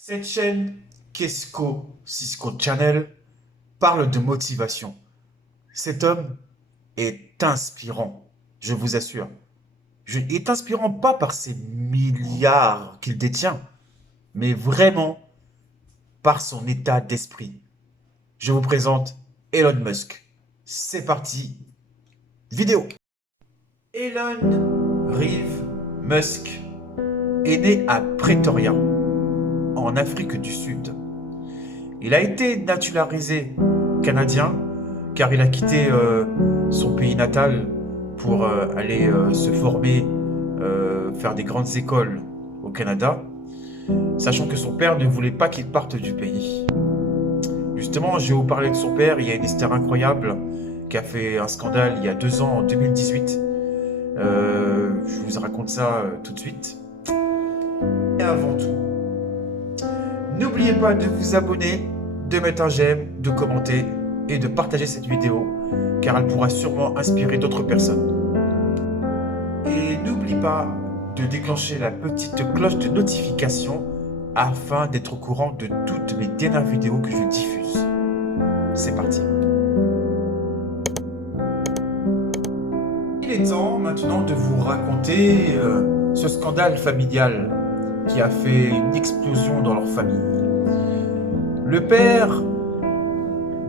Cette chaîne, Kesco Cisco Channel, parle de motivation. Cet homme est inspirant, je vous assure. Il est inspirant pas par ses milliards qu'il détient, mais vraiment par son état d'esprit. Je vous présente Elon Musk. C'est parti, vidéo. Elon Reeve Musk est né à Pretoria, en Afrique du Sud. Il a été naturalisé canadien car il a quitté son pays natal pour aller se former, faire des grandes écoles au Canada, sachant que son père ne voulait pas qu'il parte du pays. Justement, je vais vous parler de son père. Il y a une histoire incroyable qui a fait un scandale il y a 2 ans, en 2018. Je vous raconte ça tout de suite. Et avant tout, n'oubliez pas de vous abonner, de mettre un j'aime, de commenter et de partager cette vidéo, car elle pourra sûrement inspirer d'autres personnes. Et n'oublie pas de déclencher la petite cloche de notification afin d'être au courant de toutes mes dernières vidéos que je diffuse. C'est parti. Il est temps maintenant de vous raconter ce scandale familial qui a fait une explosion dans leur famille. Le père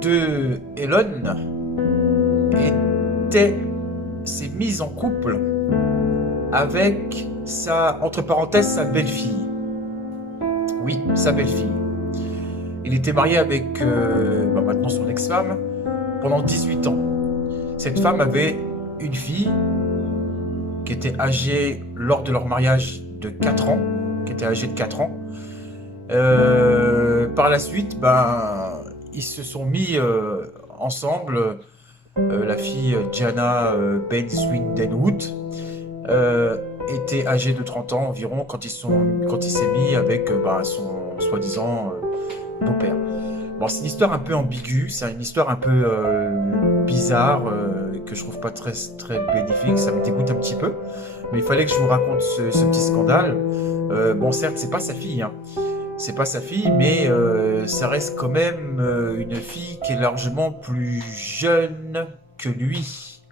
de Elon s'est mis en couple avec entre parenthèses, sa belle-fille. Oui, sa belle-fille. Il était marié avec maintenant son ex-femme pendant 18 ans. Cette femme avait une fille qui était âgée lors de leur mariage de 4 ans, Par la suite, ils se sont mis ensemble. La fille Jana Benswindenwood était âgée de 30 ans environ quand il s'est mis avec son soi-disant beau-père. Bon, c'est une histoire un peu ambiguë, c'est une histoire un peu bizarre que je trouve pas très bénéfique, ça me dégoûte un petit peu. Mais il fallait que je vous raconte ce petit scandale. Bon, certes, c'est pas sa fille, hein. C'est pas sa fille, mais ça reste quand même une fille qui est largement plus jeune que lui.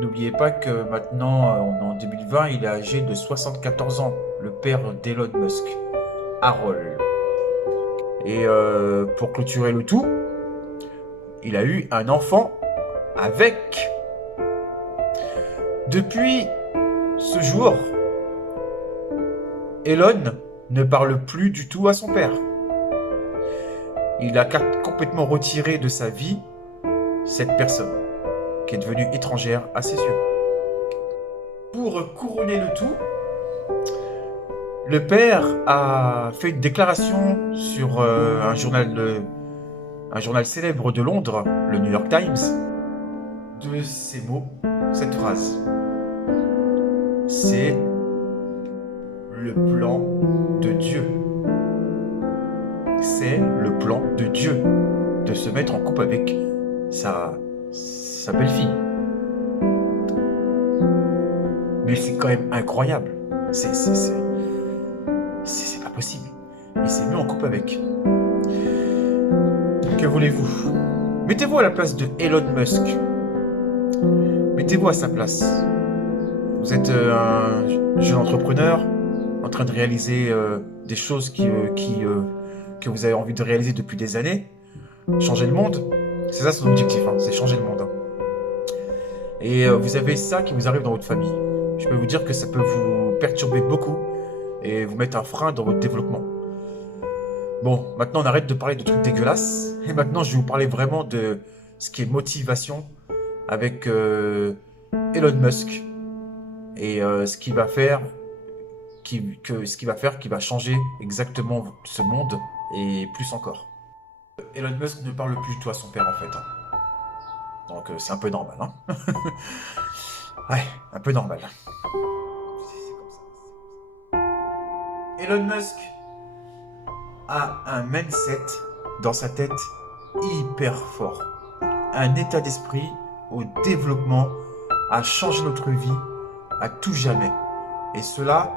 N'oubliez pas que maintenant, en 2020, il est âgé de 74 ans, le père d'Elon Musk, Harold. Et pour clôturer le tout, il a eu un enfant avec. Depuis ce jour, Elon ne parle plus du tout à son père. Il a complètement retiré de sa vie cette personne qui est devenue étrangère à ses yeux. Pour couronner le tout, le père a fait une déclaration sur un journal célèbre de Londres, le New York Times, de ces mots, cette phrase. C'est le plan de Dieu. C'est le plan de Dieu de se mettre en couple avec sa belle-fille. Mais c'est quand même incroyable. C'est pas possible. Il s'est mis en couple avec. Que voulez-vous? Mettez-vous à la place de Elon Musk. Mettez-vous à sa place. Vous êtes un jeune entrepreneur en train de réaliser des choses que vous avez envie de réaliser depuis des années. Changer le monde. C'est ça son objectif, hein, c'est changer le monde. Hein. Et vous avez ça qui vous arrive dans votre famille. Je peux vous dire que ça peut vous perturber beaucoup et vous mettre un frein dans votre développement. Bon, maintenant on arrête de parler de trucs dégueulasses. Et maintenant je vais vous parler vraiment de ce qui est motivation avec Elon Musk. Et ce qu'il va faire, qui va changer exactement ce monde et plus encore. Elon Musk ne parle plus du tout à son père en fait. Hein. Donc c'est un peu normal. Hein. Ouais, un peu normal. C'est comme ça. Elon Musk a un mindset dans sa tête hyper fort. Un état d'esprit au développement, à changer notre vie à tout jamais. Et cela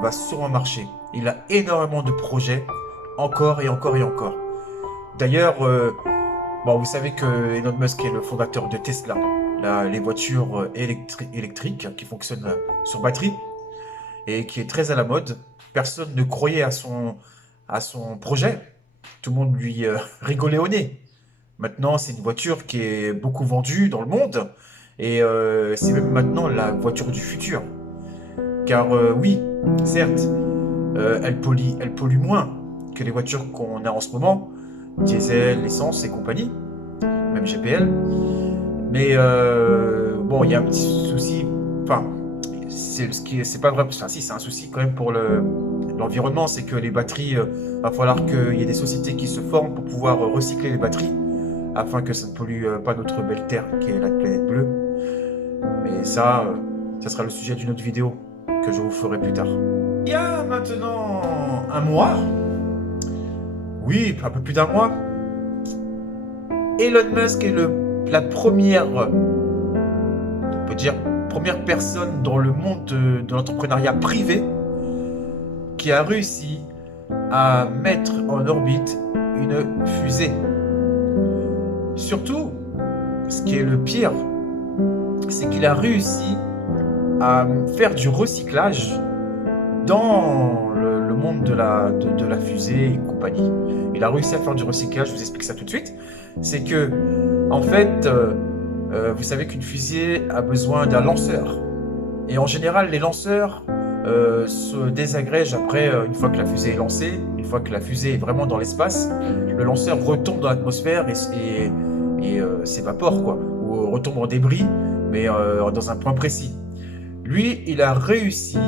va sûrement marcher. Il a énormément de projets encore et encore et encore. D'ailleurs, bon, vous savez que Elon Musk est le fondateur de Tesla, les voitures électriques qui fonctionnent sur batterie et qui est très à la mode. Personne ne croyait à son projet. Tout le monde lui rigolait au nez. Maintenant, c'est une voiture qui est beaucoup vendue dans le monde et c'est même maintenant la voiture du futur. Car oui, certes, elle pollue moins que les voitures qu'on a en ce moment, diesel, essence et compagnie, même GPL. Mais bon, il y a un petit souci. Enfin, c'est pas vrai. Enfin, si, c'est un souci quand même pour l'environnement, c'est que les batteries, va falloir qu'il y ait des sociétés qui se forment pour pouvoir recycler les batteries, afin que ça ne pollue pas notre belle Terre, qui est la planète bleue. Mais ça sera le sujet d'une autre vidéo que je vous ferai plus tard. Il y a maintenant un mois, oui, un peu plus d'un mois, Elon Musk est la première, on peut dire, première personne dans le monde de l'entrepreneuriat privé qui a réussi à mettre en orbite une fusée. Surtout, ce qui est le pire, c'est qu'il a réussi à faire du recyclage dans le monde de la fusée et compagnie. Il a réussi à faire du recyclage, je vous explique ça tout de suite. C'est que, en fait, vous savez qu'une fusée a besoin d'un lanceur. Et en général, les lanceurs se désagrègent après, une fois que la fusée est lancée, une fois que la fusée est vraiment dans l'espace, le lanceur retombe dans l'atmosphère et s'évapore, quoi, ou retombe en débris, mais dans un point précis. Lui, il a réussi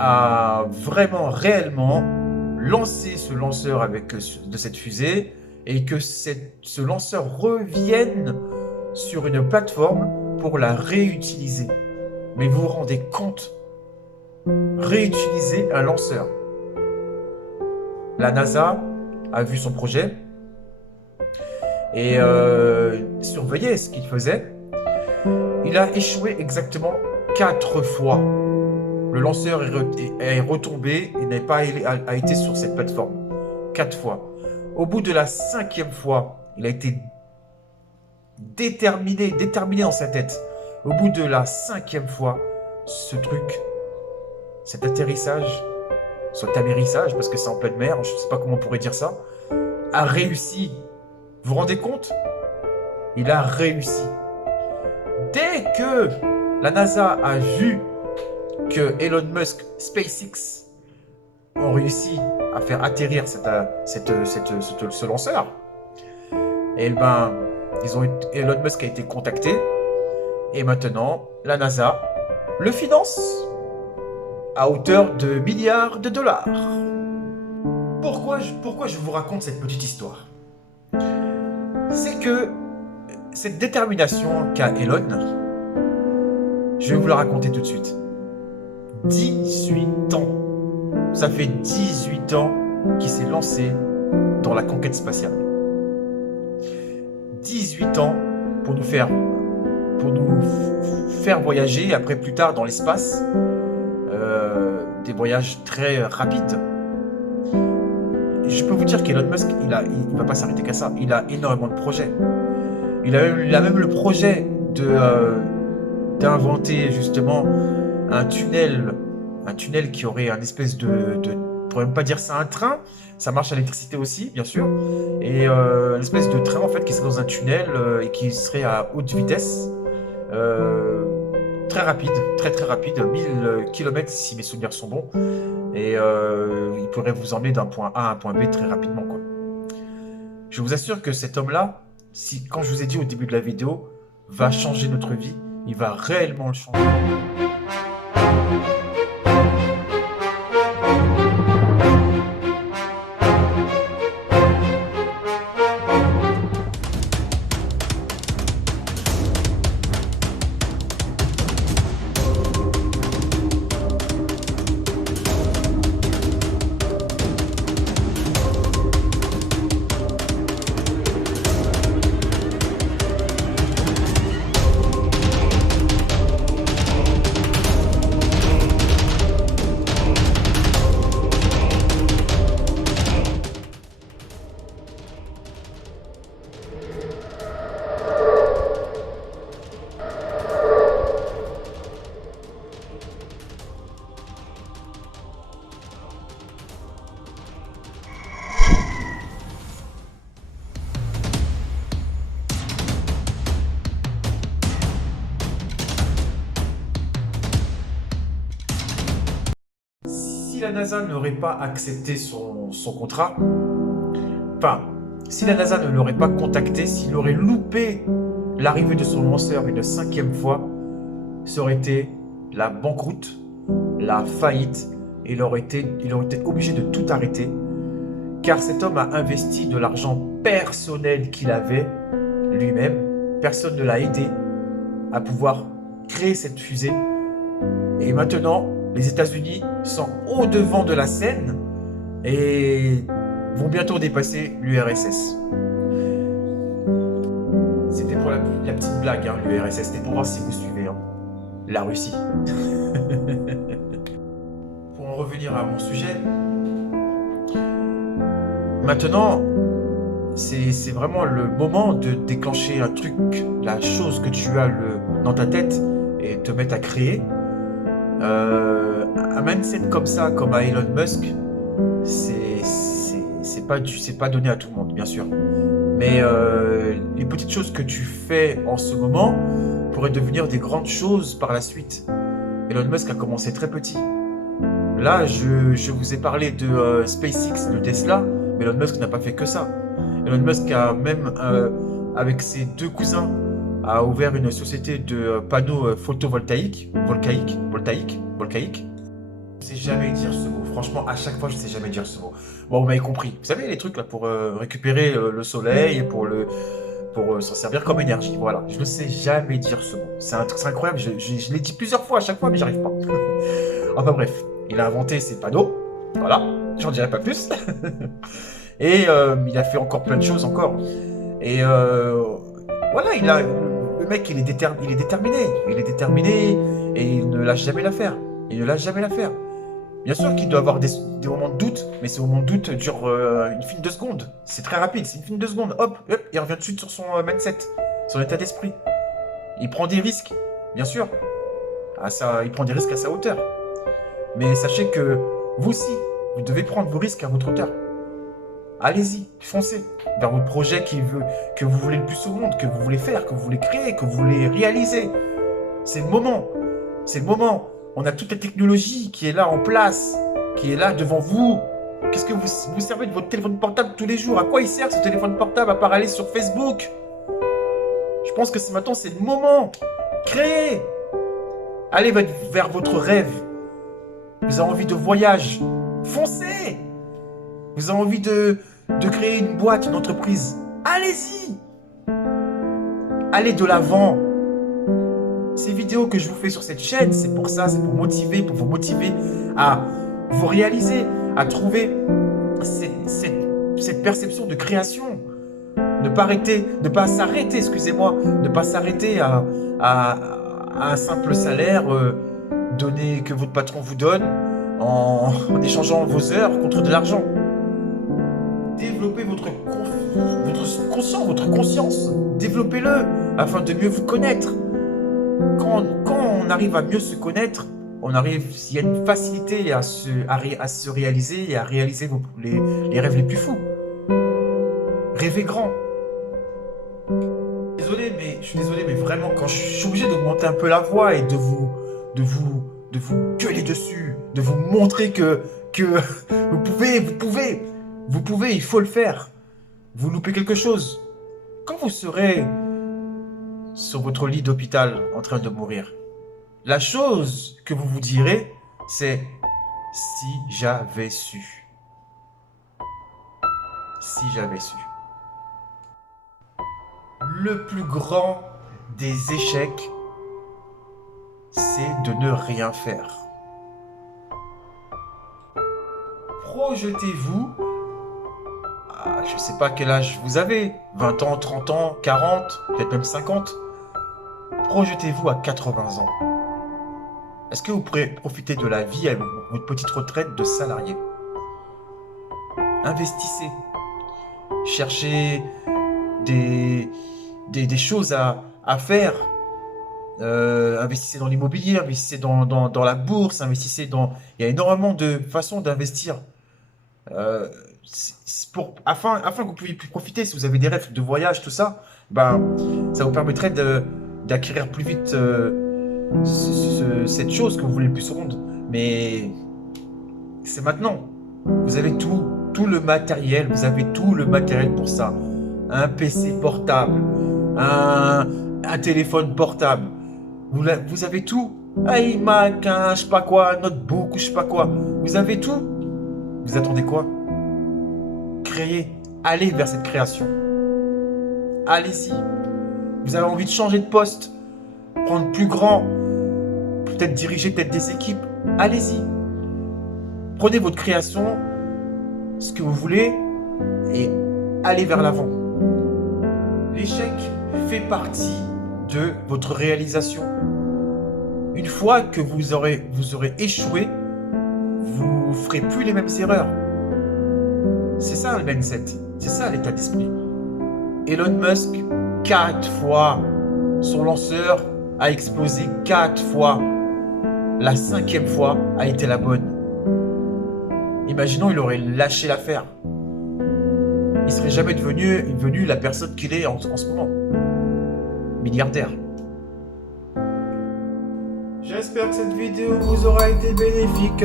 à vraiment, réellement lancer ce lanceur de cette fusée et que ce lanceur revienne sur une plateforme pour la réutiliser. Mais vous vous rendez compte? Réutiliser un lanceur. La NASA a vu son projet et surveillait ce qu'il faisait. Il a échoué exactement 4 fois. Le lanceur est retombé et n'a pas été sur cette plateforme. 4 fois. Au bout de la 5e fois, il a été déterminé dans sa tête. Au bout de la 5e fois, cet atterrissage, cet amérissage, parce que c'est en pleine mer, je ne sais pas comment on pourrait dire ça, a réussi. Vous vous rendez compte? Il a réussi. Dès que la NASA a vu que Elon Musk, SpaceX, ont réussi à faire atterrir ce lanceur, et ben, Elon Musk a été contacté, et maintenant, la NASA le finance à hauteur de milliards de dollars. Pourquoi je vous raconte cette petite histoire? C'est que cette détermination qu'a Elon, je vais vous la raconter tout de suite. 18 ans. Ça fait 18 ans qu'il s'est lancé dans la conquête spatiale. 18 ans pour nous faire voyager, après plus tard dans l'espace, des voyages très rapides. Je peux vous dire qu'Elon Musk, il va pas s'arrêter qu'à ça. Il a énormément de projets. Il a même le projet d'inventer justement un tunnel qui aurait un espèce on pourrait même pas dire ça un train, ça marche à l'électricité aussi, bien sûr, et une espèce de train en fait qui serait dans un tunnel et qui serait à haute vitesse, très rapide, très rapide, 1000 km si mes souvenirs sont bons, et il pourrait vous emmener d'un point A à un point B très rapidement, quoi. Je vous assure que cet homme-là, quand je vous ai dit au début de la vidéo, va changer notre vie, il va réellement le changer. si la NASA n'aurait pas accepté son contrat, enfin, si la NASA ne l'aurait pas contacté, s'il aurait loupé l'arrivée de son lanceur une 5e fois, ça aurait été la banqueroute, la faillite, et il aurait été obligé de tout arrêter, car cet homme a investi de l'argent personnel qu'il avait lui-même. Personne ne l'a aidé à pouvoir créer cette fusée. Et maintenant, les États-Unis sont au-devant de la scène et vont bientôt dépasser l'URSS. C'était pour la petite blague, hein, l'URSS. C'était pour voir si vous suivez. Hein. La Russie. Pour en revenir à mon sujet, maintenant, c'est vraiment le moment de déclencher un truc, la chose que tu as dans ta tête et te mettre à créer. Un mindset comme ça, comme à Elon Musk, c'est pas donné à tout le monde, bien sûr. Mais les petites choses que tu fais en ce moment pourraient devenir des grandes choses par la suite. Elon Musk a commencé très petit. Là, je vous ai parlé de SpaceX, de Tesla, mais Elon Musk n'a pas fait que ça. Elon Musk a même, avec ses 2 cousins, a ouvert une société de panneaux photovoltaïques, volcaïques. Je sais jamais dire ce mot. Franchement, à chaque fois, je sais jamais dire ce mot. Bon, vous m'avez compris. Vous savez, les trucs là pour récupérer le soleil et pour s'en servir comme énergie. Voilà. Je ne sais jamais dire ce mot. C'est incroyable. Je l'ai dit plusieurs fois à chaque fois, mais j'arrive pas. Enfin bref, il a inventé ces panneaux. Voilà. J'en dirai pas plus. Et il a fait encore plein de choses encore. Et voilà, le mec, il est déterminé. Il est déterminé et il ne lâche jamais l'affaire. Il ne lâche jamais l'affaire. Bien sûr qu'il doit avoir des moments de doute, mais ces moments de doute durent une fine de seconde. C'est très rapide, c'est une fine de seconde. Hop, il revient tout de suite sur son mindset, son état d'esprit. Il prend des risques, bien sûr. Il prend des risques à sa hauteur. Mais sachez que vous aussi, vous devez prendre vos risques à votre hauteur. Allez-y, foncez vers vos projets que vous voulez le plus au monde, que vous voulez faire, que vous voulez créer, que vous voulez réaliser. C'est le moment. C'est le moment. On a toute la technologie qui est là en place, qui est là devant vous. Qu'est-ce que vous servez de votre téléphone portable tous les jours? À quoi il sert ce téléphone portable à part aller sur Facebook? Je pense que maintenant c'est le moment. Créez. Allez vers votre rêve. Vous avez envie de voyage. Foncez. Vous avez envie de créer une boîte, une entreprise. Allez-y. Allez de l'avant. Ces vidéos que je vous fais sur cette chaîne, c'est pour ça, c'est pour vous motiver à vous réaliser, à trouver cette perception de création. Ne pas s'arrêter, excusez-moi, ne pas s'arrêter à un simple salaire que votre patron vous donne en échangeant vos heures contre de l'argent. Développez votre conscience, développez-le afin de mieux vous connaître. Quand on arrive à mieux se connaître, il y a une facilité à se réaliser et à réaliser les rêves les plus fous. Rêvez grand. Je suis désolé, mais vraiment, quand je suis obligé d'augmenter un peu la voix et de vous gueuler dessus, de vous montrer que vous pouvez, il faut le faire. Vous loupez quelque chose. Quand vous serez sur votre lit d'hôpital en train de mourir, la chose que vous vous direz, c'est « si j'avais su ». Si j'avais su. Le plus grand des échecs, c'est de ne rien faire. Projetez-vous, je ne sais pas quel âge vous avez, 20 ans, 30 ans, 40, peut-être même 50. Projetez-vous à 80 ans. Est-ce que vous pourrez profiter de la vie avec votre petite retraite de salarié? Investissez. Cherchez des choses à faire. Investissez dans l'immobilier, investissez dans la bourse, investissez dans... Il y a énormément de façons d'investir. Afin que vous puissiez plus profiter, si vous avez des rêves de voyage, tout ça, ça vous permettrait d'acquérir plus vite cette chose que vous voulez le plus au monde. Mais C'est maintenant. Vous avez tout le matériel, vous avez tout le matériel pour ça. Un PC portable, un téléphone portable. Vous avez tout. Un iMac, un je sais pas quoi, un notebook ou je sais pas quoi. Vous avez tout. Vous attendez quoi? Créez. Allez vers cette création. Allez-y. Vous avez envie de changer de poste, prendre plus grand, peut-être diriger peut-être des équipes. Allez-y. Prenez votre création, ce que vous voulez, et allez vers l'avant. L'échec fait partie de votre réalisation. Une fois que vous aurez échoué, vous ne ferez plus les mêmes erreurs. C'est ça le mindset, c'est ça l'état d'esprit. Elon Musk, 4 fois, son lanceur a explosé 4 fois. La 5e fois a été la bonne. Imaginons, il aurait lâché l'affaire. Il serait jamais devenu la personne qu'il est en ce moment. Milliardaire. J'espère que cette vidéo vous aura été bénéfique.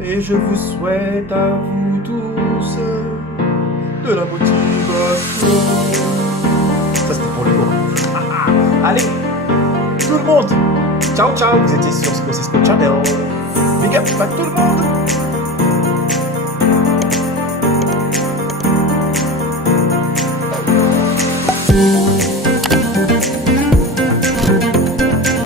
Et je vous souhaite à vous tous de la motivation. Ça c'était pour le mot. Allez, tout le monde. Ciao ciao, vous étiez sur Cisco Channel. Big up à tout le monde.